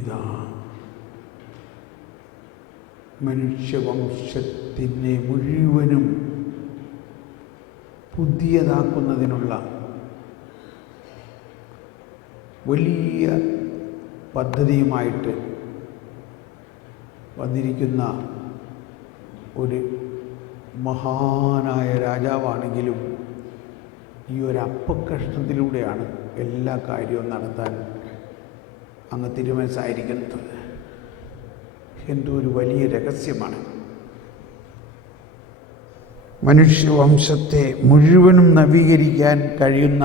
ഇതാ മനുഷ്യവംശത്തിനെ മുഴുവനും പുതിയതാക്കുന്നതിനുള്ള വലിയ പദ്ധതിയുമായിട്ട് വന്നിരിക്കുന്ന ഒരു മഹാനായ രാജാവാണെങ്കിലും ഈ ഒരു അപ്പക്കഷ്ണത്തിലൂടെയാണ് എല്ലാ കാര്യവും നടത്താൻ അങ്ങ് തിരുമനസ്സായിരിക്കുന്നത്. എന്തോ ഒരു വലിയ രഹസ്യമാണ്. മനുഷ്യവംശത്തെ മുഴുവനും നവീകരിക്കാൻ കഴിയുന്ന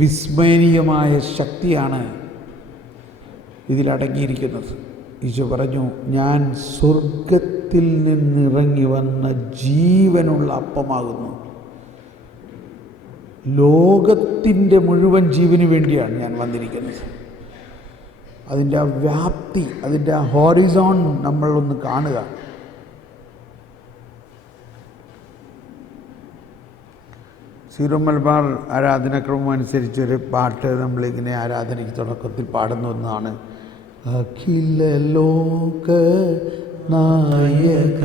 വിസ്മരണീയമായ ശക്തിയാണ് ഇതിലടങ്ങിയിരിക്കുന്നത്. ഈശോ പറഞ്ഞു, ഞാൻ സ്വർഗത്തിൽ നിന്നിറങ്ങി വന്ന ജീവനുള്ള അപ്പമാകുന്നു. ലോകത്തിൻ്റെ മുഴുവൻ ജീവന് വേണ്ടിയാണ് ഞാൻ വന്നിരിക്കുന്നത്. അതിൻ്റെ ആ വ്യാപ്തി, അതിൻ്റെ ആ ഹോറിസോൺ നമ്മളൊന്ന് കാണുക. സീറോ മലബാർ ആരാധനാക്രമം അനുസരിച്ചൊരു പാട്ട് നമ്മളിങ്ങനെ ആരാധനയ്ക്ക് തുടക്കത്തിൽ പാടുന്ന ഒന്നാണ്. അഖില ലോക നായക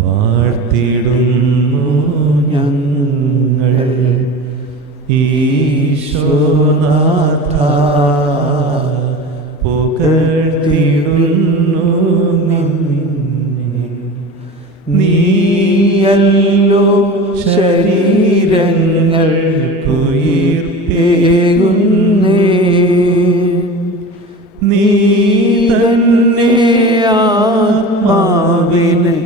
വാഴ്ത്തിടുന്നു ഞങ്ങൾ ഈശോനാഥ, പുകഴ്ത്തിടുന്നു നിന്നെ. നീയല്ലോ ശരീരങ്ങൾക്കുയിർപ്പേകുന്നേ, നീ തന്നെ ആത്മാവിന്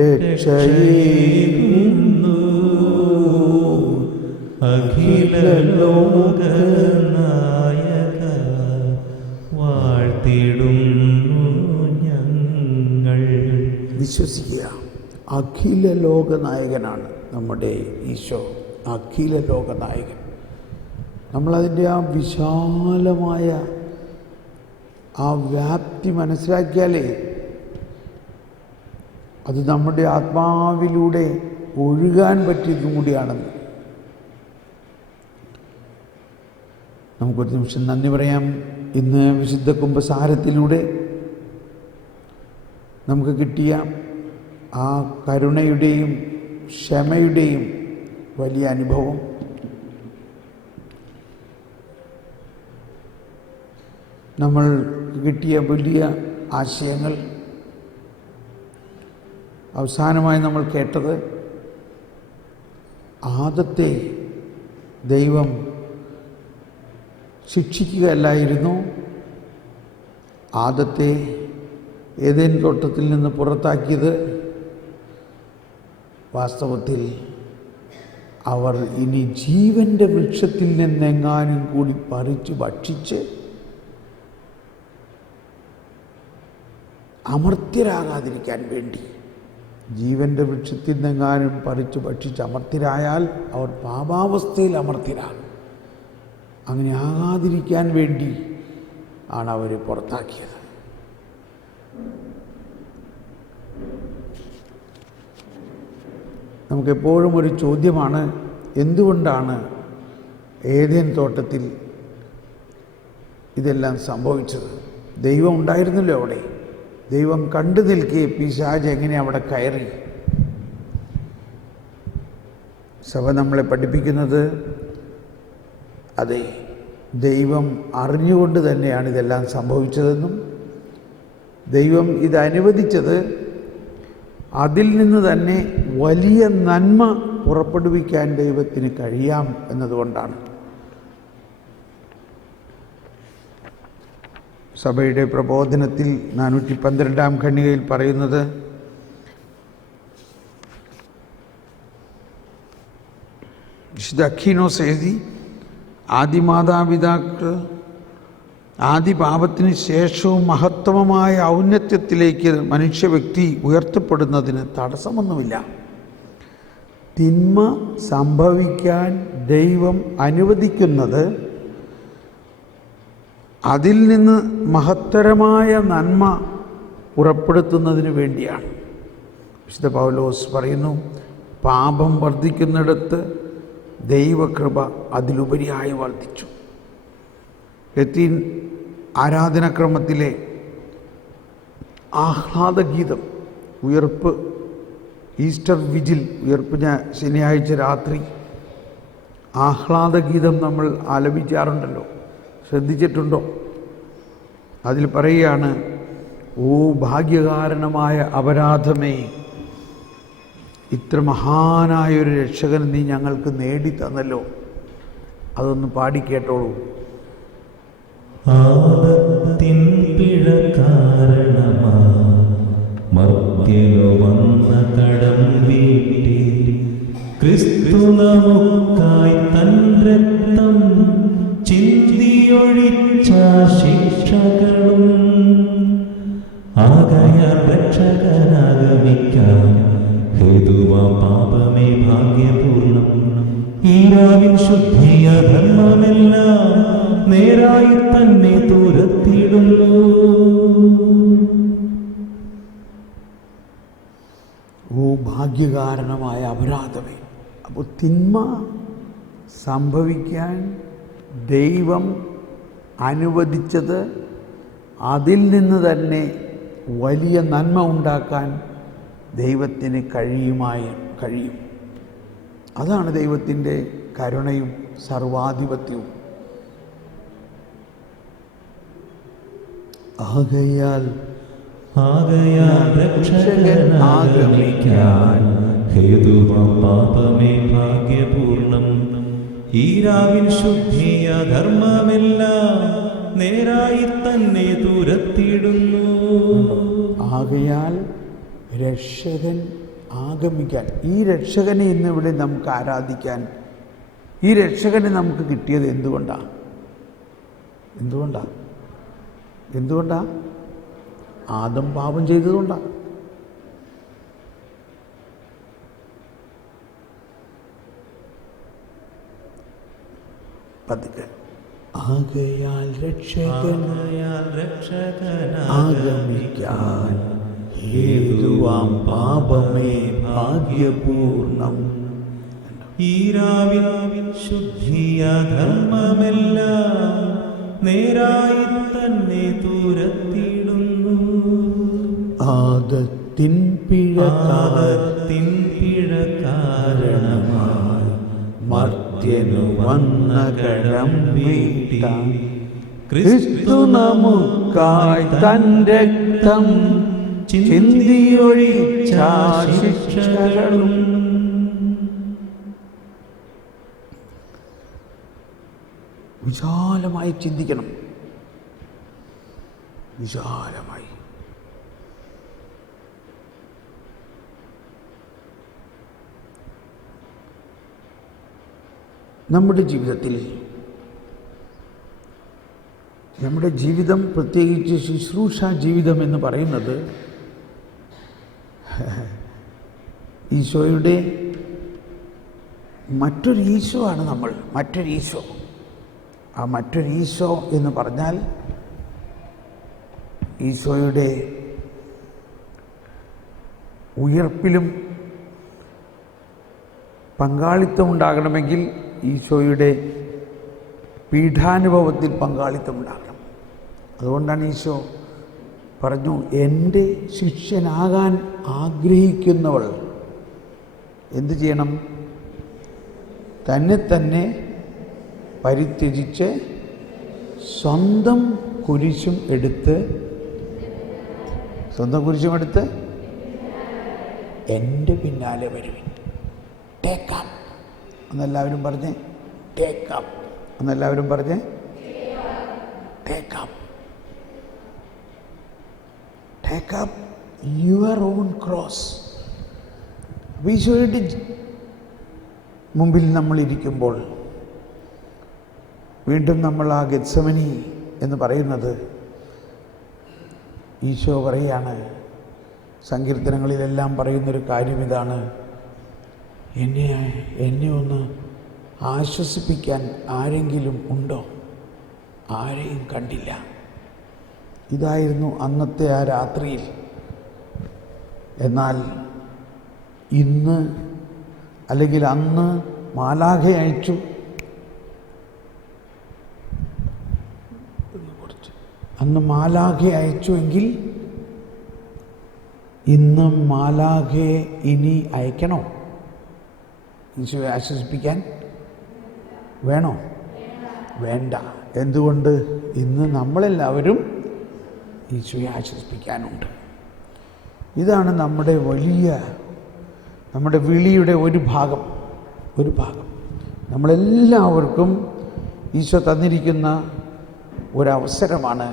രക്ഷയേകുന്നു. അഖില ലോകനായക വാഴ്ത്തിടുന്നു ഞങ്ങൾ. വിശ്വസിക്കുക, അഖില ലോകനായകനാണ് നമ്മുടെ ഈശോ. അഖില ലോകനായകൻ. നമ്മളതിൻ്റെ ആ വിശാലമായ ആ വ്യാപ്തി മനസ്സിലാക്കിയാലേ അത് നമ്മുടെ ആത്മാവിലൂടെ ഒഴുകാൻ പറ്റിയതും കൂടിയാണെന്ന്. നമുക്കൊരു നിമിഷം നന്ദി പറയാം. ഇന്ന് വിശുദ്ധ കുംഭസാരത്തിലൂടെ നമുക്ക് കിട്ടിയ ആ കരുണയുടെയും ക്ഷമയുടെയും വലിയ അനുഭവം നമ്മൾ കിട്ടിയ വലിയ ആശയങ്ങൾ. അവസാനമായി നമ്മൾ കേട്ടത് ആദത്തെ ദൈവം ശിക്ഷിക്കുകയല്ലായിരുന്നു, ആദത്തെ ഏദേൻ തോട്ടത്തിൽ നിന്ന് പുറത്താക്കിയത് വാസ്തവത്തിൽ അവർ ഇനി ജീവൻ്റെ വൃക്ഷത്തിൽ നിന്നെങ്ങാനും കൂടി പറിച്ച് ഭക്ഷിച്ച് അമർത്യരാകാതിരിക്കാൻ വേണ്ടി, ജീവൻ്റെ വൃക്ഷത്തിൽ നിന്നെങ്ങാനും പറിച്ച് ഭക്ഷിച്ച് അമർത്യരായാൽ അവർ പാപാവസ്ഥയിൽ അമർത്യരാകും. അങ്ങനെ ആകാതിരിക്കാൻ വേണ്ടി ആണ് അവരെ പുറത്താക്കിയത്. നമുക്കെപ്പോഴും ഒരു ചോദ്യമാണ്, എന്തുകൊണ്ടാണ് ഏദെൻ തോട്ടത്തിൽ ഇതെല്ലാം സംഭവിച്ചത്? ദൈവം ഉണ്ടായിരുന്നല്ലോ അവിടെ. ദൈവം കണ്ടു നിൽക്കെ പിശാച് എങ്ങനെ അവിടെ കയറി? സഭ നമ്മളെ പഠിപ്പിക്കുന്നത് അതെ, ദൈവം അറിഞ്ഞുകൊണ്ട് തന്നെയാണ് ഇതെല്ലാം സംഭവിച്ചതെന്നും ദൈവം ഇത് അനുവദിച്ചത് അതിൽ നിന്ന് തന്നെ വലിയ നന്മ പുറപ്പെടുവിക്കാൻ ദൈവത്തിന് കഴിയാം എന്നതുകൊണ്ടാണ്. സഭയുടെ പ്രബോധനത്തിൽ 412 ഖണ്ഡികയിൽ പറയുന്നത്, വിശുദ്ധ അഖീനോസ് എഴുതി, ആദിമാതാപിതാക്കൾ ആദി പാപത്തിന് ശേഷവും മഹത്തമമായ ഔന്നത്യത്തിലേക്ക് മനുഷ്യ വ്യക്തി ഉയർത്തപ്പെടുന്നതിന് തടസ്സമൊന്നുമില്ല. തിന്മ സംഭവിക്കാൻ ദൈവം അനുവദിക്കുന്നത് അതിൽ നിന്ന് മഹത്തരമായ നന്മ പുറപ്പെടുത്തുന്നതിന് വേണ്ടിയാണ്. വിശുദ്ധ പൗലോസ് പറയുന്നു, പാപം വർദ്ധിക്കുന്നിടത്ത് ദൈവകൃപ അതിലുപരിയായി വർദ്ധിച്ചു. ലത്തീൻ ആരാധനാക്രമത്തിലെ ആഹ്ലാദഗീതം, ഉയർപ്പ്, ഈസ്റ്റർ വിജിൽ, ഉയർപ്പ് ശനിയാഴ്ച രാത്രി ആഹ്ലാദഗീതം നമ്മൾ ആലപിക്കാറുണ്ടല്ലോ, ശ്രദ്ധിച്ചിട്ടുണ്ടോ? അതിൽ പറയുകയാണ്, ഓ ഭാഗ്യകാരണമായ അപരാധമേ, ഇത്ര മഹാനായൊരു രക്ഷകൻ നീ ഞങ്ങൾക്ക് നേടിത്തന്നല്ലോ. അതൊന്ന് പാടിക്കേട്ടോളൂ. ആദത്തിൻ പിഴ കാരണമായി മർത്യനു വന്ന കടം വീട്ടി ക്രിസ്തു നമുക്കായി തൻ രക്തം ചിന്തിയൊഴിച്ച ശിക്ഷകളും ആകയാൽ രക്ഷകനാഗമിക്കാൻ ഹേതുവ പാപമേ ഭാഗ്യപൂർണം. ഈ രാവിൻ ശുദ്ധിയ ധർമ്മമെല്ലാം നേരായി തന്നെ തുരത്തിയിടുന്നു. ഓ ഭാഗ്യകാരണമായ അപരാധമേ! അപ്പോൾ തിന്മ സംഭവിക്കാൻ ദൈവം അനുവദിച്ചത് അതിൽ നിന്ന് തന്നെ വലിയ നന്മ ഉണ്ടാക്കാൻ ദൈവത്തിന് കഴിയും. അതാണ് ദൈവത്തിൻ്റെ കരുണയും സർവാധിപത്യവും. ആകയാൽ രക്ഷകൻ ആഗമിക്കാൻ ഹേതുവാം പാപമേ ഭാഗ്യപൂർണം. ഈ രാവിൻ ശുദ്ധിയ ധർമ്മമെല്ലാം നേരായി തന്നെ തുരത്തിയിടുന്നു. ആകയാൽ രക്ഷകൻ ആഗമിക്കാൻ, ഈ രക്ഷകനെ ഇന്നിവിടെ നമുക്ക് ആരാധിക്കാൻ, ഈ രക്ഷകനെ നമുക്ക് കിട്ടിയത് എന്തുകൊണ്ടാ? ആദം പാപം ചെയ്തതുകൊണ്ടാണ്. ആകയാൽ രക്ഷകൻ ആഗമിക്കാൻ ഹേതുവാം പാപമേ ഭാഗ്യപൂർണം. ഈ രാവിൻ ശുദ്ധിയ ധർമ്മമെല്ലാം നേരായി തന്നെ തുരത്തിയിടുന്നു. ആദത്തിൻ പിഴ കാരണമായി മർത്യനു വന്ന കടം വീട്ടാൻ ക്രിസ്തു നമുക്കായി തൻ രക്തം ചിന്തിയൊഴിച്ച ശിക്ഷകളും. വിശാലമായി ചിന്തിക്കണം, വിശാലമായി. നമ്മുടെ ജീവിതം പ്രത്യേകിച്ച് ശുശ്രൂഷ ജീവിതം എന്ന് പറയുന്നത് ഈശോയുടെ മറ്റൊരു ഈശോ ആണ്. ആ മറ്റൊരു ഈശോ എന്ന് പറഞ്ഞാൽ ഈശോയുടെ ഉയർപ്പിലും പങ്കാളിത്തം ഉണ്ടാകണമെങ്കിൽ ഈശോയുടെ പീഠാനുഭവത്തിൽ പങ്കാളിത്തം ഉണ്ടാകണം. അതുകൊണ്ടാണ് ഈശോ പറഞ്ഞു, എൻ്റെ ശിഷ്യനാകാൻ ആഗ്രഹിക്കുന്നവൾ എന്തു ചെയ്യണം? തന്നെ പരിത്യജിച്ച് സ്വന്തം കുരിശും എടുത്ത് എൻ്റെ പിന്നാലെ വരുവിൻ. ടേക്ക് അപ്പ് എന്നെല്ലാവരും പറഞ്ഞ്, ടേക്ക് അപ്പ് എന്നെല്ലാവരും പറഞ്ഞ്, take up your own cross. ഈശോയുടെ മുമ്പിൽ നമ്മളിരിക്കുമ്പോൾ വീണ്ടും നമ്മൾ ആ ഗെത്സമനി എന്ന് പറയുന്നത്, ഈശോ പറയാണ്, സങ്കീർത്തനങ്ങളിലെല്ലാം പറയുന്നൊരു കാര്യം ഇതാണ്, എന്നെ ഒന്ന് ആശ്വസിപ്പിക്കാൻ ആരെങ്കിലും ഉണ്ടോ? ആരെയും കണ്ടില്ല. ഇതായിരുന്നു അന്നത്തെ ആ രാത്രിയിൽ. എന്നാൽ ഇന്ന് അല്ലെങ്കിൽ അന്ന് മാലാഖ അയച്ചു. അന്ന് മാലാഖ അയച്ചുവെങ്കിൽ ഇന്ന് മാലാഖയെ ഇനി അയക്കണോ? ഈശോയെ ആശ്വസിപ്പിക്കാൻ വേണോ? വേണ്ട. എന്തുകൊണ്ട്? ഇന്ന് നമ്മളെല്ലാവരും ഈശോയെ ആശ്വസിപ്പിക്കാനുണ്ട്. ഇതാണ് നമ്മുടെ വിളിയുടെ ഒരു ഭാഗം. നമ്മളെല്ലാവർക്കും ഈശോ തന്നിരിക്കുന്ന ഒരവസരമാണ്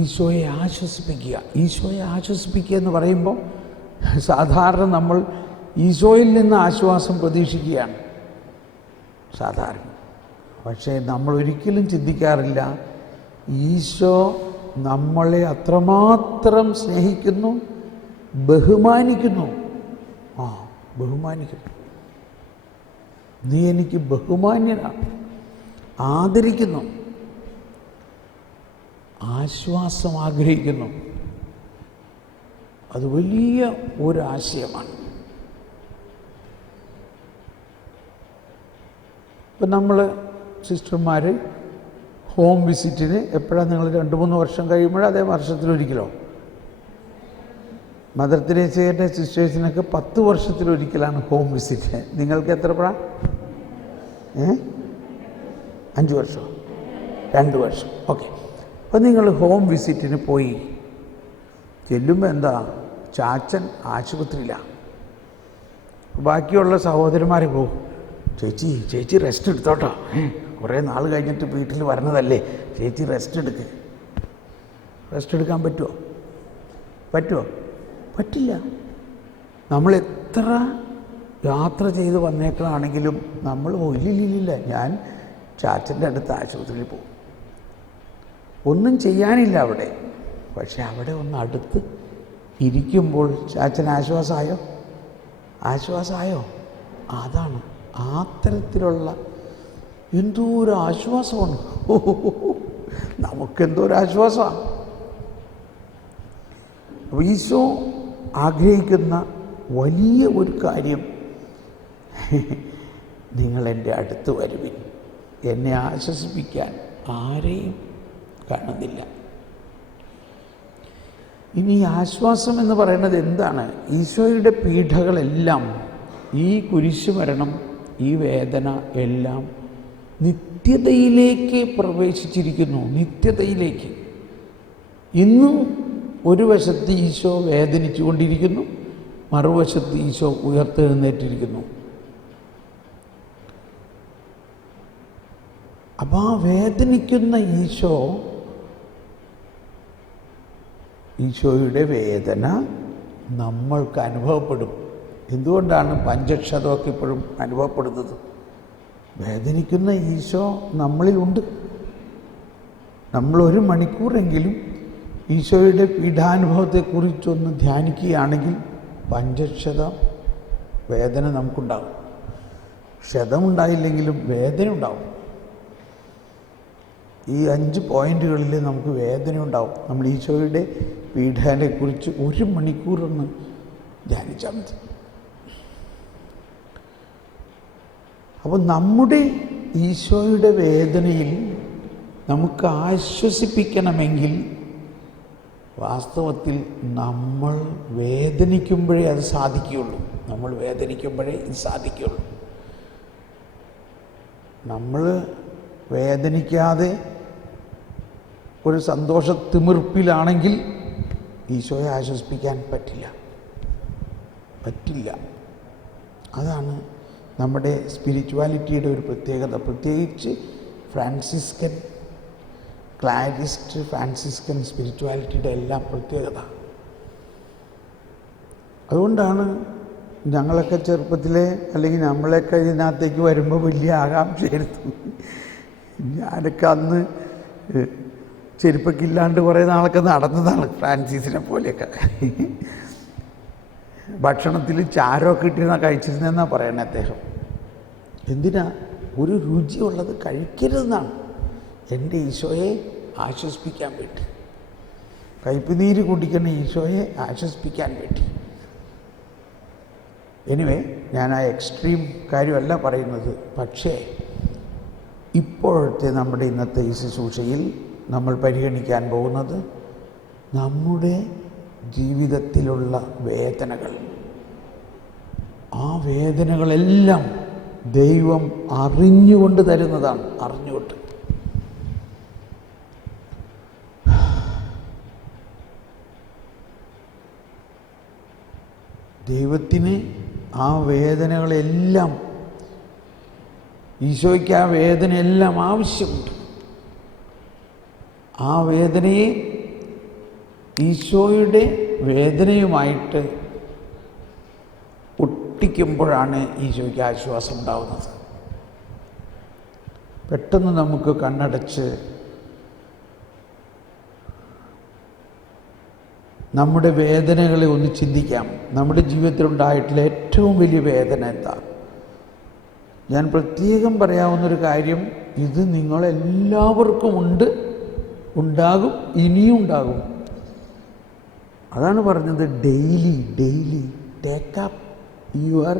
ഈശോയെ ആശ്വസിപ്പിക്കുക എന്ന് പറയുമ്പോൾ സാധാരണ നമ്മൾ ഈശോയിൽ നിന്ന് ആശ്വാസം പ്രതീക്ഷിക്കുകയാണ് സാധാരണ. പക്ഷേ നമ്മൾ ഒരിക്കലും ചിന്തിക്കാറില്ല, ഈശോ നമ്മളെ അത്രമാത്രം സ്നേഹിക്കുന്നു, ബഹുമാനിക്കുന്നു. നീ എനിക്ക് ബഹുമാന്യനാണ്, ആദരിക്കുന്നു, ആശ്വാസം ആഗ്രഹിക്കുന്നു. അത് വലിയ ഒരാശയമാണ്. ഇപ്പം നമ്മൾ സിസ്റ്റർമാർ ഹോം വിസിറ്റിന് എപ്പോഴാണ് നിങ്ങൾ 2-3 വർഷം കഴിയുമ്പോഴോ അതേ വർഷത്തിലൊരിക്കലോ? മദർ തെരേസയുടെ സിസ്റ്റേഴ്സിനൊക്കെ 10 വർഷത്തിലൊരിക്കലാണ് ഹോം വിസിറ്റ്. നിങ്ങൾക്ക് എത്ര പ്രാ? 5 വർഷം, 2 വർഷം. ഓക്കെ. അപ്പം നിങ്ങൾ ഹോം വിസിറ്റിന് പോയി ചെല്ലുമ്പോൾ എന്താ, ചാച്ചൻ ആശുപത്രിയിലാണ്. ബാക്കിയുള്ള സഹോദരന്മാർ പോകും, ചേച്ചി റെസ്റ്റ് എടുത്തോട്ടോ, കുറേ നാൾ കഴിഞ്ഞിട്ട് വീട്ടിൽ വരണതല്ലേ, ചേച്ചി റെസ്റ്റ് എടുക്ക്. റെസ്റ്റ് എടുക്കാൻ പറ്റുമോ? പറ്റില്ല. നമ്മൾ എത്ര യാത്ര ചെയ്ത് വന്നേക്കാണെങ്കിലും നമ്മൾ ഇല്ലില്ല, ഞാൻ ചാച്ചൻ്റെ അടുത്ത് ആശുപത്രിയിൽ പോകും. ഒന്നും ചെയ്യാനില്ല അവിടെ. പക്ഷെ അവിടെ ഒന്ന് അടുത്ത് ഇരിക്കുമ്പോൾ ചാച്ചൻ ആശ്വാസമായോ? അതാണ് ആ തരത്തിലുള്ള എന്തോ ഒരു ആശ്വാസമാണ്. നമുക്കെന്തോ ഒരു ആശ്വാസമാണ്. അപ്പോൾ ഈശോ ആഗ്രഹിക്കുന്ന വലിയ ഒരു കാര്യം, നിങ്ങളെൻ്റെ അടുത്ത് വരുവിൻ. എന്നെ ആശ്വസിപ്പിക്കാൻ ആരെയും കാണുന്നില്ല. ഇനി ആശ്വാസം എന്ന് പറയുന്നത് എന്താണ്? ഈശോയുടെ പീഡകളെല്ലാം, ഈ കുരിശുമരണം, ഈ വേദന എല്ലാം നിത്യതയിലേക്ക് പ്രവേശിച്ചിരിക്കുന്നു. നിത്യതയിലേക്ക്. ഇന്നും ഒരു വശത്ത് ഈശോ വേദനിച്ചു കൊണ്ടിരിക്കുന്നു, മറുവശത്ത് ഈശോ ഉയർത്തെഴുന്നേറ്റിരിക്കുന്നു. അപ്പോൾ ആ വേദനിക്കുന്ന ഈശോയുടെ വേദന നമ്മൾക്ക് അനുഭവപ്പെടും. എന്തുകൊണ്ടാണ് പഞ്ചക്ഷതമൊക്കെ ഇപ്പോഴും അനുഭവപ്പെടുന്നത്? വേദനിക്കുന്ന ഈശോ നമ്മളിലുണ്ട്. നമ്മൾ 1 മണിക്കൂറെങ്കിലും ഈശോയുടെ പീഡാനുഭവത്തെക്കുറിച്ചൊന്ന് ധ്യാനിക്കുകയാണെങ്കിൽ പഞ്ചക്ഷത വേദന നമുക്കുണ്ടാകും. ക്ഷതമുണ്ടായില്ലെങ്കിലും വേദന ഉണ്ടാവും. ഈ 5 പോയിന്റുകളിൽ നമുക്ക് വേദന ഉണ്ടാവും. നമ്മൾ ഈശോയുടെ പീഡനെക്കുറിച്ച് 1 മണിക്കൂറൊന്ന് ധ്യാനിച്ചാൽ മതി. അപ്പോൾ നമ്മുടെ ഈശോയുടെ വേദനയിൽ നമുക്ക് ആശ്വസിപ്പിക്കണമെങ്കിൽ വാസ്തവത്തിൽ നമ്മൾ വേദനിക്കുമ്പോഴേ അത് സാധിക്കുകയുള്ളൂ. നമ്മൾ വേദനിക്കാതെ ഒരു സന്തോഷത്തിമിർപ്പിലാണെങ്കിൽ ഈശോയെ ആശ്വസിപ്പിക്കാൻ പറ്റില്ല. അതാണ് നമ്മുടെ സ്പിരിച്വാലിറ്റിയുടെ ഒരു പ്രത്യേകത. പ്രത്യേകിച്ച് ഫ്രാൻസിസ്കൻ സ്പിരിച്വാലിറ്റിയുടെ എല്ലാം പ്രത്യേകത. അതുകൊണ്ടാണ് ഞങ്ങളൊക്കെ ചെറുപ്പത്തിലെ, അല്ലെങ്കിൽ നമ്മളൊക്കെ ഇതിനകത്തേക്ക് വരുമ്പോൾ വലിയ ആകാംക്ഷയായിരുന്നു. ഞാനൊക്കെ അന്ന് ചെരുപ്പൊക്കെ ഇല്ലാണ്ട് കുറേ നാളൊക്കെ നടന്നതാണ്, ഫ്രാൻസിസിനെ പോലെയൊക്കെ. ഭക്ഷണത്തിൽ ചാരമൊക്കെ ഇട്ടിരുന്ന കഴിച്ചിരുന്നെന്നാണ് പറയണേ അദ്ദേഹം. എന്തിനാ? ഒരു രുചിയുള്ളത് കഴിക്കരുതെന്നാണ്, എൻ്റെ ഈശോയെ ആശ്വസിപ്പിക്കാൻ വേണ്ടി. കയ്പുനീര് കുടിക്കുന്ന ഈശോയെ ആശ്വസിപ്പിക്കാൻ വേണ്ടി. എനിവേ, ഞാൻ ആ എക്സ്ട്രീം കാര്യമല്ല പറയുന്നത്. പക്ഷേ ഇപ്പോഴത്തെ നമ്മുടെ ഇന്നത്തെ ഈ ശുശ്രൂഷയിൽ നമ്മൾ പരിഗണിക്കാൻ പോകുന്നത് നമ്മുടെ ജീവിതത്തിലുള്ള വേദനകൾ. ആ വേദനകളെല്ലാം ദൈവം അറിഞ്ഞുകൊണ്ട് തരുന്നതാണ്. അറിഞ്ഞുകൊണ്ട്. ദൈവത്തിന് ആ വേദനകളെല്ലാം, ഈശോയ്ക്ക് ആ വേദനയെല്ലാം ആവശ്യമുണ്ട്. ആ വേദനയെ ഈശോയുടെ വേദനയുമായിട്ട് ഒട്ടിക്കുമ്പോഴാണ് ഈശോയ്ക്ക് ആശ്വാസം ഉണ്ടാവുന്നത്. പെട്ടെന്ന് നമുക്ക് കണ്ണടച്ച് നമ്മുടെ വേദനകളെ ഒന്ന് ചിന്തിക്കാം. നമ്മുടെ ജീവിതത്തിലുണ്ടായിട്ടുള്ള ഏറ്റവും വലിയ വേദന എന്താ? ഞാൻ പ്രത്യേകം പറയാവുന്നൊരു കാര്യം, ഇത് നിങ്ങളെല്ലാവർക്കും ഉണ്ട്, ഉണ്ടാകും, ഇനിയും ഉണ്ടാകും. അതാണ് പറഞ്ഞത്, daily daily take up your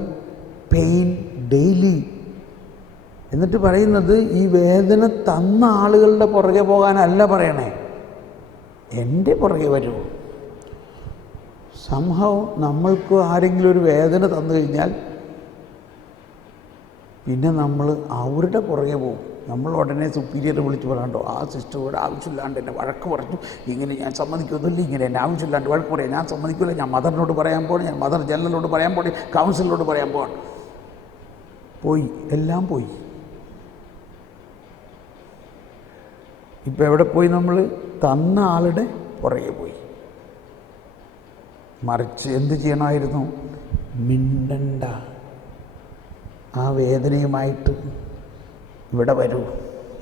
pain daily. എന്നിട്ട് പറയുന്നത്, ഈ വേദന തന്ന ആളുകളുടെ പുറകെ പോകാനല്ല പറയണേ, എൻ്റെ പുറകെ വരൂ. സംഭവം നമ്മൾക്ക് ആരെങ്കിലും ഒരു വേദന തന്നു കഴിഞ്ഞാൽ പിന്നെ നമ്മൾ അവരുടെ പുറകെ പോകും. നമ്മൾ ഉടനെ സുപ്പീരിയറെ വിളിച്ച് പറയണ്ടോ, ആ സിസ്റ്ററോട് ആവശ്യമില്ലാണ്ട് എന്നെ വഴക്ക് പറഞ്ഞു, ഇങ്ങനെ ഞാൻ സമ്മതിക്കുന്നില്ല, ഇങ്ങനെ എന്നെ ആവശ്യമില്ലാണ്ട് വഴക്ക് പറയാം, ഞാൻ സമ്മതിക്കില്ല, ഞാൻ മദറിനോട് പറയാൻ പോകണം, ഞാൻ മദർ ജനറലോട് പറയാൻ പോകണം, കൗൺസിലറോട് പറയാൻ പോകണം. പോയി, എല്ലാം പോയി. ഇപ്പം എവിടെ പോയി? നമ്മൾ തന്ന ആളുടെ പുറകെ പോയി. മറിച്ച് എന്ത് ചെയ്യണമായിരുന്നു? മിണ്ടണ്ട, ആ വേദനയുമായിട്ട് ഇവിടെ വരൂ,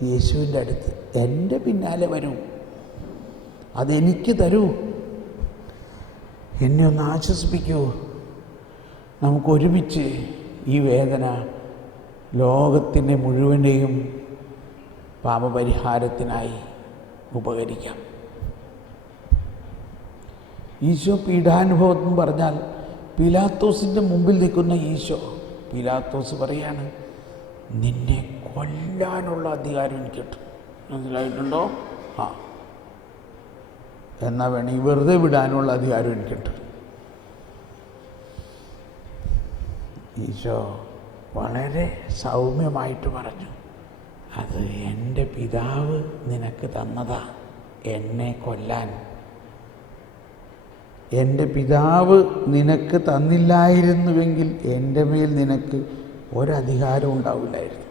യേശുവിൻ്റെ അടുത്ത് എൻ്റെ പിന്നാലെ വരൂ, അതെനിക്ക് തരൂ, എന്നെ ഒന്ന് ആശ്വസിപ്പിക്കൂ. നമുക്കൊരുമിച്ച് ഈ വേദന ലോകത്തിൻ്റെ മുഴുവനെയും പാപപരിഹാരത്തിനായി ഉപകരിക്കാം. ഈശോ പീഡാനുഭവം എന്ന് പറഞ്ഞാൽ പീലാത്തോസിൻ്റെ മുമ്പിൽ നിൽക്കുന്ന ഈശോ, പീലാത്തോസ് പറയാണ്, നിന്നെ കൊല്ലാനുള്ള അധികാരം എനിക്ക് കിട്ടും. മനസ്സിലായിട്ടുണ്ടോ? ആ, എന്നാൽ വേണമെങ്കിൽ വെറുതെ വിടാനുള്ള അധികാരം എനിക്ക് കിട്ടും. ഈശോ വളരെ സൗമ്യമായിട്ട് പറഞ്ഞു, അത് എൻ്റെ പിതാവ് നിനക്ക് തന്നതാ എന്നെ കൊല്ലാൻ. എൻ്റെ പിതാവ് നിനക്ക് തന്നില്ലായിരുന്നുവെങ്കിൽ എൻ്റെ മേൽ നിനക്ക് ഒരധികാരം ഉണ്ടാവില്ലായിരുന്നു.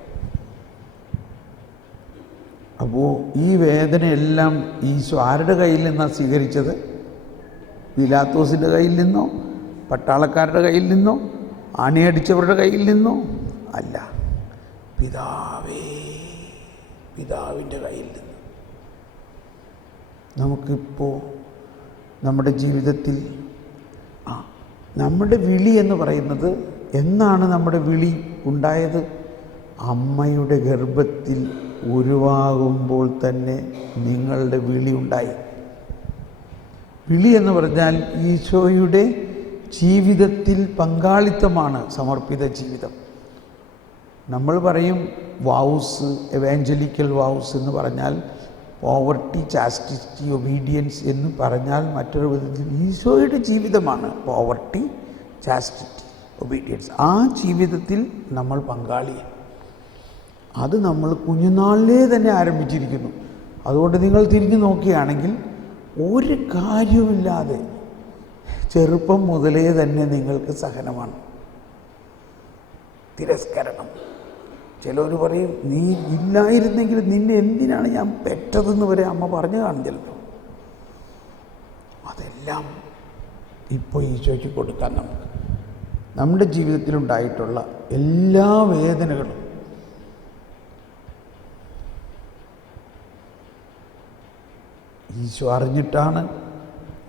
അപ്പോൾ ഈ വേദനയെല്ലാം ഈശോ ആരുടെ കയ്യിൽ നിന്നാണ് സ്വീകരിച്ചത്? പീലാത്തോസിൻ്റെ കയ്യിൽ നിന്നോ, പട്ടാളക്കാരുടെ കയ്യിൽ നിന്നോ, ആണിയടിച്ചവരുടെ കയ്യിൽ നിന്നോ അല്ല, പിതാവിൻ്റെ കയ്യിൽ നിന്ന്. നമുക്കിപ്പോൾ നമ്മുടെ ജീവിതത്തിൽ നമ്മുടെ വിളി എന്ന് പറയുന്നത്, എന്നാണ് നമ്മുടെ വിളി ഉണ്ടായത്? അമ്മയുടെ ഗർഭത്തിൽ ഉരുവാകുമ്പോൾ തന്നെ നിങ്ങളുടെ വിളി ഉണ്ടായി. വിളി എന്ന് പറഞ്ഞാൽ ഈശോയുടെ ജീവിതത്തിൽ പങ്കാളിത്തമാണ് സമർപ്പിത ജീവിതം. നമ്മൾ പറയും വൗസ്, എവാഞ്ചലിക്കൽ വൗസ് എന്ന് പറഞ്ഞാൽ പോവർട്ടി, ചാസ്റ്റിറ്റി, ഒബീഡിയൻസ് എന്ന് പറഞ്ഞാൽ മറ്റൊരു വിധത്തിൽ ഈശോയുടെ ജീവിതമാണ് പോവർട്ടി, ചാസ്റ്റിറ്റി, ഒബീഡിയൻസ്. ആ ജീവിതത്തിൽ നമ്മൾ പങ്കാളിയാണ്. അത് നമ്മൾ കുഞ്ഞുനാളിലേ തന്നെ ആരംഭിച്ചിരിക്കുന്നു. അതുകൊണ്ട് നിങ്ങൾ തിരിഞ്ഞു നോക്കുകയാണെങ്കിൽ ഒരു കാര്യവുമില്ലാതെ ചെറുപ്പം മുതലേ തന്നെ നിങ്ങൾക്ക് സഹനമാണ്, തിരസ്കരണം. ചിലർ പറയും, നീ ഇല്ലായിരുന്നെങ്കിൽ നിന്നെ എന്തിനാണ് ഞാൻ പെറ്റതെന്ന് വരെ അമ്മ പറഞ്ഞു കാണില്ലല്ലോ. അതെല്ലാം ഇപ്പോൾ ഈശോയ്ക്ക് കൊടുക്കാൻ നമുക്ക്. നമ്മുടെ ജീവിതത്തിലുണ്ടായിട്ടുള്ള എല്ലാ വേദനകളും ഈശോ അറിഞ്ഞിട്ടാണ്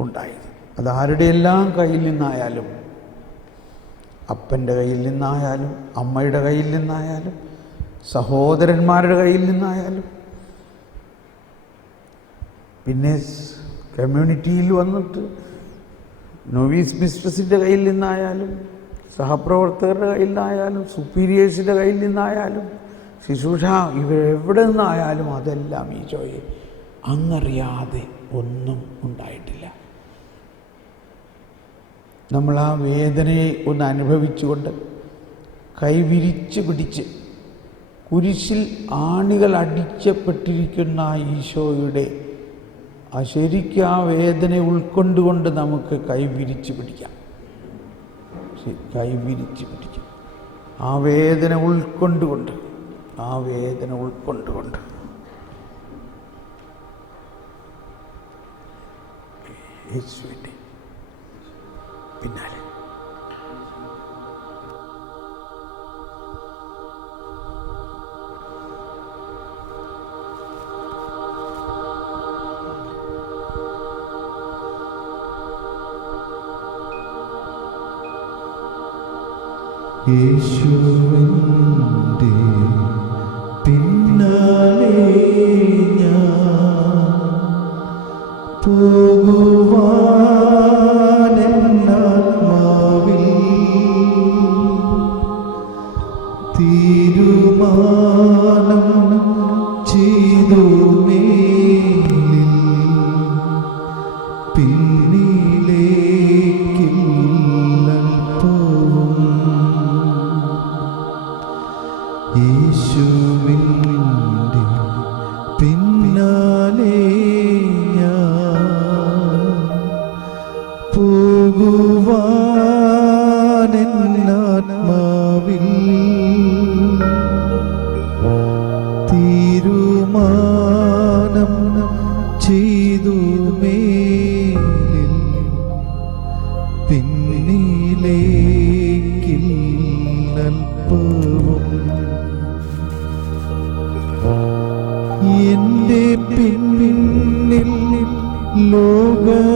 ഉണ്ടായത്. അതാരുടെയെല്ലാം കയ്യിൽ നിന്നായാലും, അപ്പൻ്റെ കയ്യിൽ നിന്നായാലും, അമ്മയുടെ കയ്യിൽ നിന്നായാലും, സഹോദരന്മാരുടെ കയ്യിൽ നിന്നായാലും, പിന്നെ കമ്മ്യൂണിറ്റിയിൽ വന്നിട്ട് നോവീസ് മിസ്ട്രസിൻ്റെ കയ്യിൽ നിന്നായാലും, സഹപ്രവർത്തകരുടെ കയ്യിൽ നിന്നായാലും, സുപ്പീരിയേഴ്സിൻ്റെ കയ്യിൽ നിന്നായാലും, ശുശ്രൂഷ ഇവരെവിടെ നിന്നായാലും, അതെല്ലാം ഈശോയെ അങ്ങറിയാതെ ഒന്നും ഉണ്ടായിട്ടില്ല. നമ്മൾ ആ വേദനയെ ഒന്ന് അനുഭവിച്ചുകൊണ്ട് കൈവിരിച്ച് പിടിച്ച് കുരിശിൽ ആണികൾ അടിച്ചപ്പെട്ടിരിക്കുന്ന ഈശോയുടെ ശരിക്കും ആ വേദന ഉൾക്കൊണ്ടുകൊണ്ട് നമുക്ക് കൈവിരിച്ച് പിടിക്കാം. കൈവിരിച്ച് പിടിക്കാം. ആ വേദന ഉൾക്കൊണ്ടുകൊണ്ട് യേശുവിൻ്റെ പിന്നാലെ. യേശുവിൻ്റെ പിന്നാലെ ഞാൻ പോകുവാനെന്നാത്മാവിൽ തീരുമാനം ചെയ്തു മേലിൽ പിന്നിലേക്കില്ലൽപ്പവും യേശുവിൻ്റെ പിന്നാലെ ഞാൻ പോകുവാനെന്നാത്മാവിൽ തീരുമാനം ചെയ്തു മേലിൽ പിന്നിലേക്കില്ലൽപ്പവും എന്റെ പിന്നിൽ ലോകമാണ്,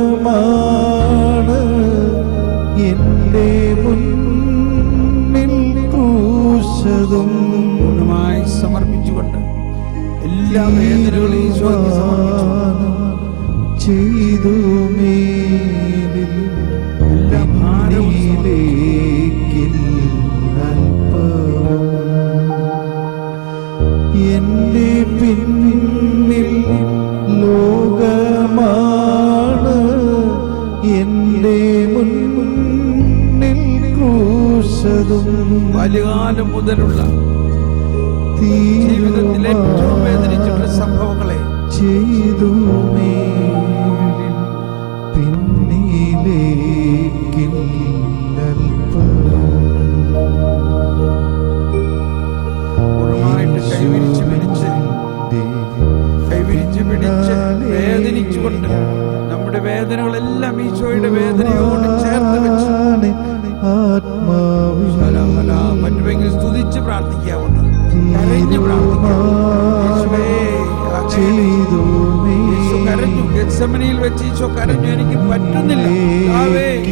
എന്റെ മുന്നിൽ ക്രൂശതും പൂർണ്ണമായി സമർപ്പിച്ചുകൊണ്ട് എല്ലാ വേദനകളെയും ഈശോയ്ക്ക് സമർപ്പിച്ചു. ചെയ്തു മേലിൽ എല്ലാ ഭാരവും പിന്നിലേക്കില്ലൽപ്പവും എന്റെ പിന്നിൽ ലോകമാണ്, എന്റെ മുന്നിൽ ക്രൂശതും ബാല്യകാലം മുതലുള്ള ജീവിതത്തിൽ ഏറ്റവും വേദനിച്ചിട്ടുള്ള സംഭവങ്ങളെ ചെയ്തു മേലിൽ പിന്നിലേക്കില്ലൽപ്പവും പൂർണ്ണമായിട്ട് കൈവിരിച്ച് പിടിച്ച് വേദനിച്ചുകൊണ്ട് നമ്മുടെ വേദനകളെല്ലാം ഈശോയുടെ വേദനയോട് ചേർത്ത് വെച്ച് പറ്റുമെങ്കിൽ സ്തുതിച്ച് പ്രാർത്ഥിക്കാവുന്ന, കരഞ്ഞ് പ്രാർത്ഥിക്കാം. ഈശോ കരഞ്ഞു, ഗെത്സമനിയിൽ വെച്ച് ഈശോ കരഞ്ഞു. എനിക്ക് പറ്റുന്നില്ല,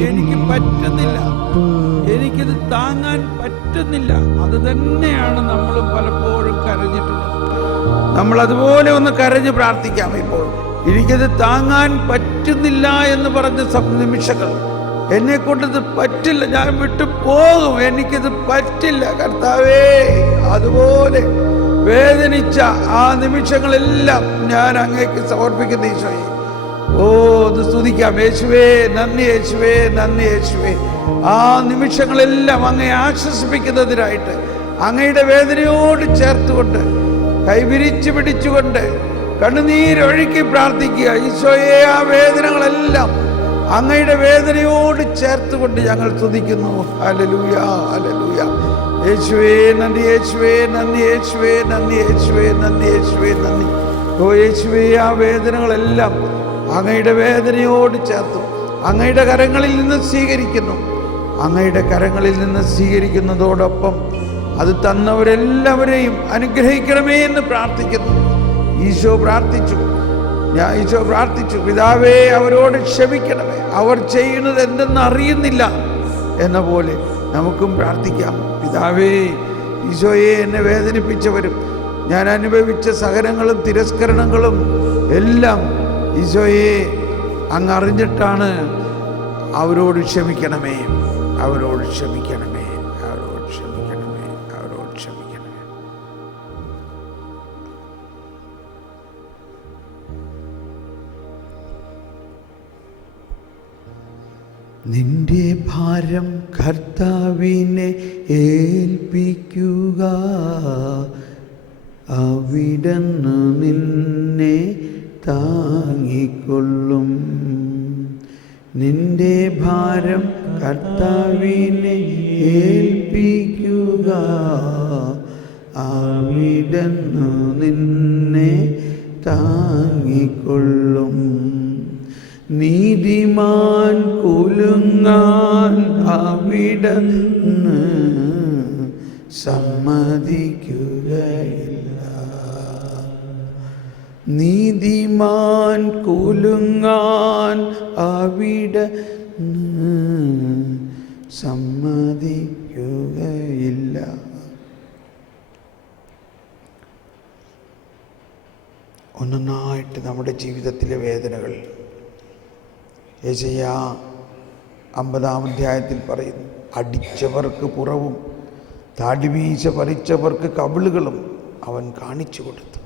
എനിക്ക് പറ്റുന്നില്ല, എനിക്കിത് താങ്ങാൻ പറ്റുന്നില്ല. അത് തന്നെയാണ് നമ്മളും പലപ്പോഴും കരഞ്ഞിട്ടുള്ളത്. നമ്മൾ അതുപോലെ ഒന്ന് കരഞ്ഞ് പ്രാർത്ഥിക്കാം. ഇപ്പോൾ എനിക്കിത് താങ്ങാൻ പറ്റുന്നില്ല എന്ന് പറഞ്ഞ നിമിഷങ്ങൾ, എന്നെ കൊണ്ടിത് പറ്റില്ല, ഞാൻ വിട്ടു പോകും, എനിക്കിത് പറ്റില്ല കർത്താവേ. അതുപോലെ വേദനിച്ച ആ നിമിഷങ്ങളെല്ലാം ഞാൻ അങ്ങേക്ക് സമർപ്പിക്കുന്ന ഈശോയെ. ഒന്ന് സ്തുതിക്കാം. യേശുവേ നന്ദി, യേശുവേ നന്ദി, യേശുവേ. ആ നിമിഷങ്ങളെല്ലാം അങ്ങയെ ആശ്വസിപ്പിക്കുന്നതിനായിട്ട് അങ്ങയുടെ വേദനയോട് ചേർത്തുകൊണ്ട് കൈവിരിച്ച് പിടിച്ചുകൊണ്ട് കണ്ണുനീരൊഴുക്കി പ്രാർത്ഥിക്കുക. ഈശോയെ, ആ വേദനകളെല്ലാം അങ്ങയുടെ വേദനയോട് ചേർത്തുകൊണ്ട് ഞങ്ങൾ സ്തുതിക്കുന്നു. Hallelujah, hallelujah. യേശുവേ നന്ദി, യേശുവേ നന്ദി, യേശുവേ നന്ദി, യേശുവേ നന്ദി, യേശുവേ നന്ദി. ഓ യേശുവേ, ആ വേദനകളെല്ലാം അങ്ങയുടെ വേദനയോട് ചേർത്തു അങ്ങയുടെ കരങ്ങളിൽ നിന്ന് സ്വീകരിക്കുന്നു. അങ്ങയുടെ കരങ്ങളിൽ നിന്ന് സ്വീകരിക്കുന്നതോടൊപ്പം അത് തന്നവരെല്ലാവരെയും അനുഗ്രഹിക്കണമേ എന്ന് പ്രാർത്ഥിക്കുന്നു. ഈശോ പ്രാർത്ഥിച്ചു, ഈശോ പ്രാർത്ഥിച്ചു, പിതാവേ അവരോട് ക്ഷമിക്കണമേ, അവർ ചെയ്യുന്നത് എന്തെന്ന് അറിയുന്നില്ല എന്ന പോലെ നമുക്കും പ്രാർത്ഥിക്കാം. പിതാവേ, ഈശോയെ, എന്നെ വേദനിപ്പിച്ചവരും ഞാൻ അനുഭവിച്ച സഹനങ്ങളും തിരസ്കരണങ്ങളും എല്ലാം ഈശോയെ അങ്ങ് അറിഞ്ഞിട്ടാണ്. അവരോട് ക്ഷമിക്കണമേ, അവരോട് ക്ഷമിക്കണമേ, അവരോട് ക്ഷമിക്കണമേ, അവരോട് ക്ഷമിക്കണമേ. നിന്റെ ഭാരം കർത്താവിനെ ഏൽപ്പിക്കുക, അവിടുന്ന് നിന്നെ താങ്ങിക്കൊള്ളും. നിന്റെ ഭാരം കർത്താവിനെ ഏൽപ്പിക്കുക, അവിടുന്ന് നിന്നെ താങ്ങിക്കൊള്ളും. നീതിമാൻ കുലുങ്ങാൻ അവിടുന്ന് സമ്മതിക്കുകയില്ല. നീതിമാൻ കുലുങ്ങാൻ അവിടുന്ന് സമ്മതിക്കുകയില്ല. ഒന്നൊന്നായിട്ട് നമ്മുടെ ജീവിതത്തിലെ വേദനകൾ യെശയ്യാ 50-ാം അധ്യായത്തിൽ പറയുന്നു, അടിച്ചവർക്ക് പുറവും താടിമീശ പറിച്ചവർക്ക് കവിളുകളും അവൻ കാണിച്ചു കൊടുത്തു.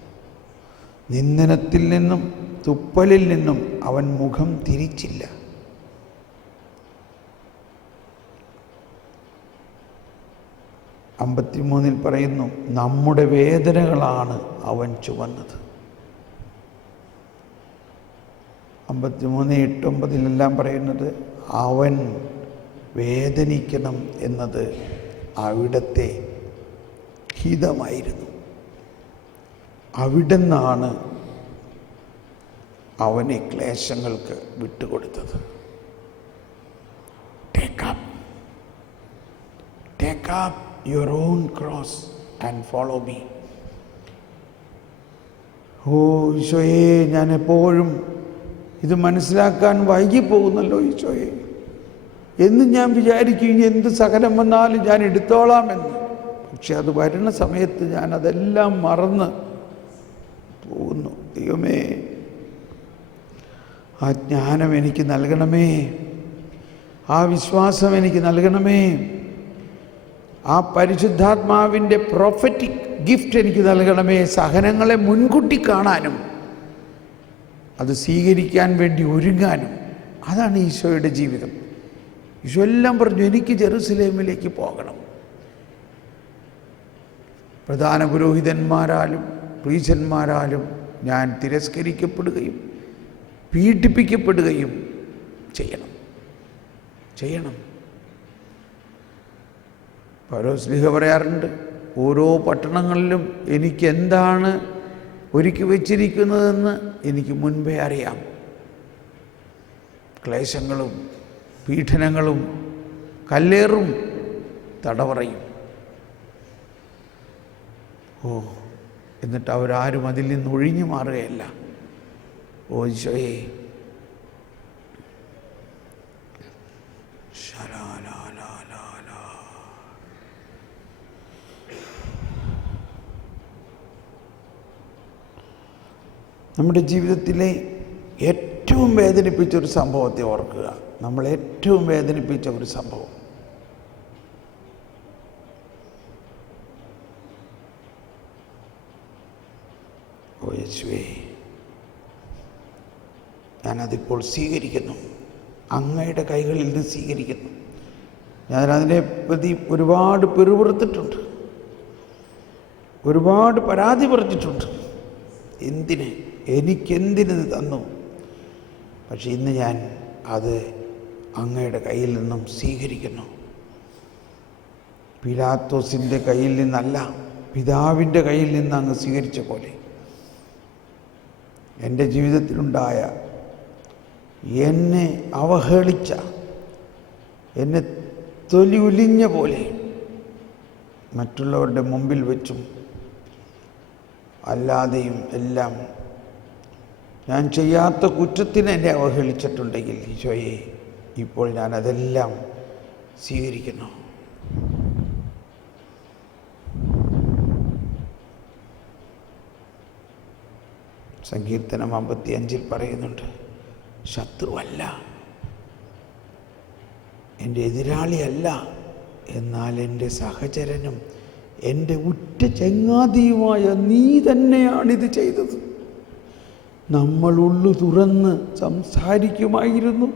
നിന്ദനത്തിൽ നിന്നും തുപ്പലിൽ നിന്നും അവൻ മുഖം തിരിച്ചില്ല. അമ്പത്തിമൂന്നിൽ പറയുന്നു, നമ്മുടെ വേദനകളാണ് അവൻ ചുമന്നത്. 53:8-9 പറയുന്നത്, അവൻ വേദനിക്കണം എന്നത് അവിടുത്തെ ഹിതമായിരുന്നു. അവിടുന്നാണ് അവനെ ക്ലേശങ്ങൾക്ക് വിട്ടുകൊടുത്തത്. Take up your own cross and follow me. ഓ ഈശോയെ, ഞാൻ എപ്പോഴും ഇത് മനസ്സിലാക്കാൻ വൈകിപ്പോകുന്നല്ലോ ഈശോയെ. എന്നും ഞാൻ വിചാരിക്കും ഇനി എന്ത് സകലം വന്നാലും ഞാൻ എടുത്തോളാമെന്ന്. പക്ഷെ അത് വരുന്ന സമയത്ത് ഞാൻ അതെല്ലാം മറന്ന് പോകുന്നു. ദൈവമേ, ആ ജ്ഞാനം എനിക്ക് നൽകണമേ, ആ വിശ്വാസം എനിക്ക് നൽകണമേ, ആ പരിശുദ്ധാത്മാവിൻ്റെ പ്രൊഫറ്റിക് ഗിഫ്റ്റ് എനിക്ക് നൽകണമേ. സഹനങ്ങളെ മുൻകൂട്ടി കാണാനും അത് സ്വീകരിക്കാൻ വേണ്ടി ഒരുങ്ങാനും. അതാണ് ഈശോയുടെ ജീവിതം. ഈശോ എല്ലാം പറഞ്ഞു, എനിക്ക് ജെറുസലേമിലേക്ക് പോകണം. പ്രധാന പുരോഹിതന്മാരാലും പ്രീശന്മാരാലും ഞാൻ തിരസ്കരിക്കപ്പെടുകയും പീഡിപ്പിക്കപ്പെടുകയും ചെയ്യണം. പൗലോസ്ലീഹ പറയാറുണ്ട്, ഓരോ പട്ടണങ്ങളിലും എനിക്ക് എന്താണ് ഒരുക്കി വച്ചിരിക്കുന്നതെന്ന് എനിക്ക് മുൻപേ അറിയാം. ക്ലേശങ്ങളും പീഡനങ്ങളും കല്ലേറും തടവറയും. എന്നിട്ട് അവരാരും അതിൽ നിന്ന് ഒഴിഞ്ഞു മാറുകയല്ല. ഓ ഈശോയെ, നമ്മുടെ ജീവിതത്തിലെ ഏറ്റവും വേദനിപ്പിച്ചൊരു സംഭവത്തെ ഓർക്കുക. നമ്മൾ ഏറ്റവും വേദനിപ്പിച്ച ഒരു സംഭവം, ഓ യേശുവേ, ഞാനതിപ്പോൾ സ്വീകരിക്കുന്നു, അങ്ങയുടെ കൈകളിൽ നിന്ന് സ്വീകരിക്കുന്നു. ഞാനതിനെ പ്രതി ഒരുപാട് പെറുപുറത്തിട്ടുണ്ട്, ഒരുപാട് പരാതി പറഞ്ഞിട്ടുണ്ട്. എനിക്കെന്തിന് തന്നു? പക്ഷെ ഇന്ന് ഞാൻ അത് അങ്ങയുടെ കയ്യിൽ നിന്നും സ്വീകരിക്കുന്നു. പിലാത്തോസിൻ്റെ കയ്യിൽ നിന്നല്ല, പിതാവിൻ്റെ കയ്യിൽ നിന്ന് അങ്ങ് സ്വീകരിച്ച പോലെ എൻ്റെ ജീവിതത്തിലുണ്ടായ എന്നെ അവഹേളിച്ച, എന്നെ തൊലി ഉലിഞ്ഞ പോലെ മറ്റുള്ളവരുടെ മുമ്പിൽ വെച്ചും അല്ലാതെയും എല്ലാം ഞാൻ ചെയ്യാത്ത കുറ്റത്തിന് എന്നെ അവഹേളിച്ചിട്ടുണ്ടെങ്കിൽ ഈശോയെ, ഇപ്പോൾ ഞാനതെല്ലാം സ്വീകരിക്കുന്നു. സങ്കീർത്തനം 55 പറയുന്നുണ്ട്, ശത്രുവല്ല, എൻ്റെ എതിരാളിയല്ല, എന്നാൽ എൻ്റെ സഹചരനും എൻ്റെ ഉറ്റ ചങ്ങാതിയുമായ നീ തന്നെയാണിത് ചെയ്തത്. നമ്മൾ ഉള്ളു തുറന്ന് സംസാരിക്കുമായിരുന്നു,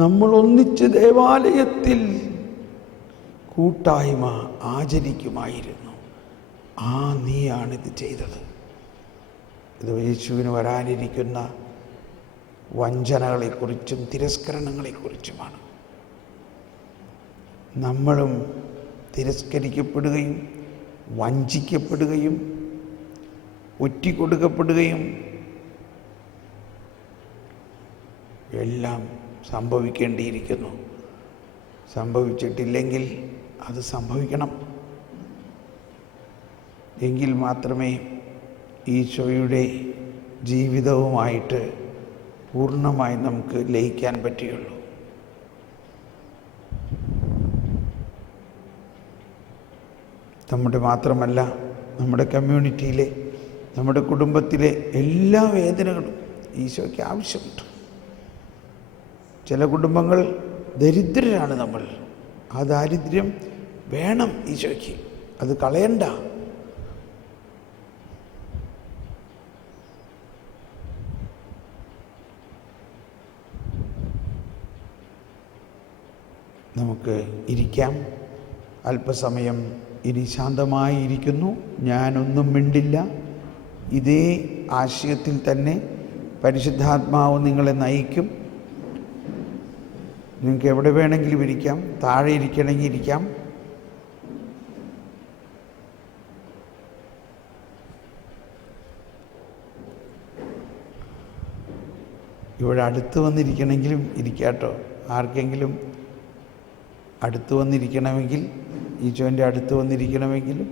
നമ്മൾ ഒന്നിച്ച് ദേവാലയത്തിൽ കൂട്ടായ്മ ആചരിക്കുമായിരുന്നു. ആ നീയാണിത് ചെയ്തത്. ഇത് യേശുവിന് വരാനിരിക്കുന്ന വഞ്ചനകളെക്കുറിച്ചും തിരസ്കരണങ്ങളെക്കുറിച്ചുമാണ്. നമ്മളും തിരസ്കരിക്കപ്പെടുകയും വഞ്ചിക്കപ്പെടുകയും ഒറ്റിക്കൊടുക്കപ്പെടുകയും എല്ലാം സംഭവിക്കേണ്ടിയിരിക്കുന്നു. സംഭവിച്ചിട്ടില്ലെങ്കിൽ അത് സംഭവിക്കണം. എങ്കിൽ മാത്രമേ ഈശോയുടെ ജീവിതവുമായിട്ട് പൂർണ്ണമായി നമുക്ക് ലയിക്കാൻ പറ്റുകയുള്ളൂ. നമ്മുടെ മാത്രമല്ല, നമ്മുടെ കമ്മ്യൂണിറ്റിയിലെ നമ്മുടെ കുടുംബത്തിലെ എല്ലാ വേദനകളും ഈശോയ്ക്ക് ആവശ്യമുണ്ട്. ചില കുടുംബങ്ങൾ ദരിദ്രരാണ് നമ്മൾ. ആ ദാരിദ്ര്യം വേണം ഈശോയ്ക്ക്, അത് കളയണ്ട. നമുക്ക് ഇരിക്കാം. അല്പസമയം ഇനി ശാന്തമായി ഇരിക്കുന്നു. ഞാനൊന്നും മിണ്ടില്ല. ഇതേ ആശയത്തിൽ തന്നെ പരിശുദ്ധാത്മാവ് നിങ്ങളെ നയിക്കും. നിങ്ങൾക്ക് എവിടെ വേണമെങ്കിലും ഇരിക്കാം. താഴെ ഇരിക്കണമെങ്കിൽ ഇരിക്കാം. ഇവിടെ അടുത്ത് വന്നിരിക്കണമെങ്കിലും ഇരിക്കാട്ടോ. ആർക്കെങ്കിലും അടുത്ത് വന്നിരിക്കണമെങ്കിൽ, ഈശോൻ്റെ അടുത്ത് വന്നിരിക്കണമെങ്കിലും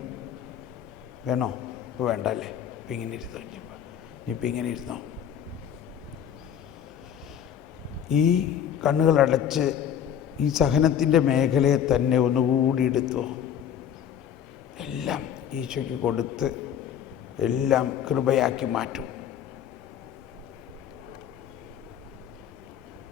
വേണോ? ഇപ്പോൾ വേണ്ട അല്ലേ? ഇപ്പം ഇങ്ങനെ ഇരുന്നോ. ഇപ്പം ഇങ്ങനെ ഇരുന്നോ. ഈ കണ്ണുകളടച്ച് ഈ സഹനത്തിൻ്റെ മേഖലയെ തന്നെ ഒന്നുകൂടി എടുത്തോ. എല്ലാം ഈശോയ്ക്ക് കൊടുത്ത് എല്ലാം കൃപയാക്കി മാറ്റും.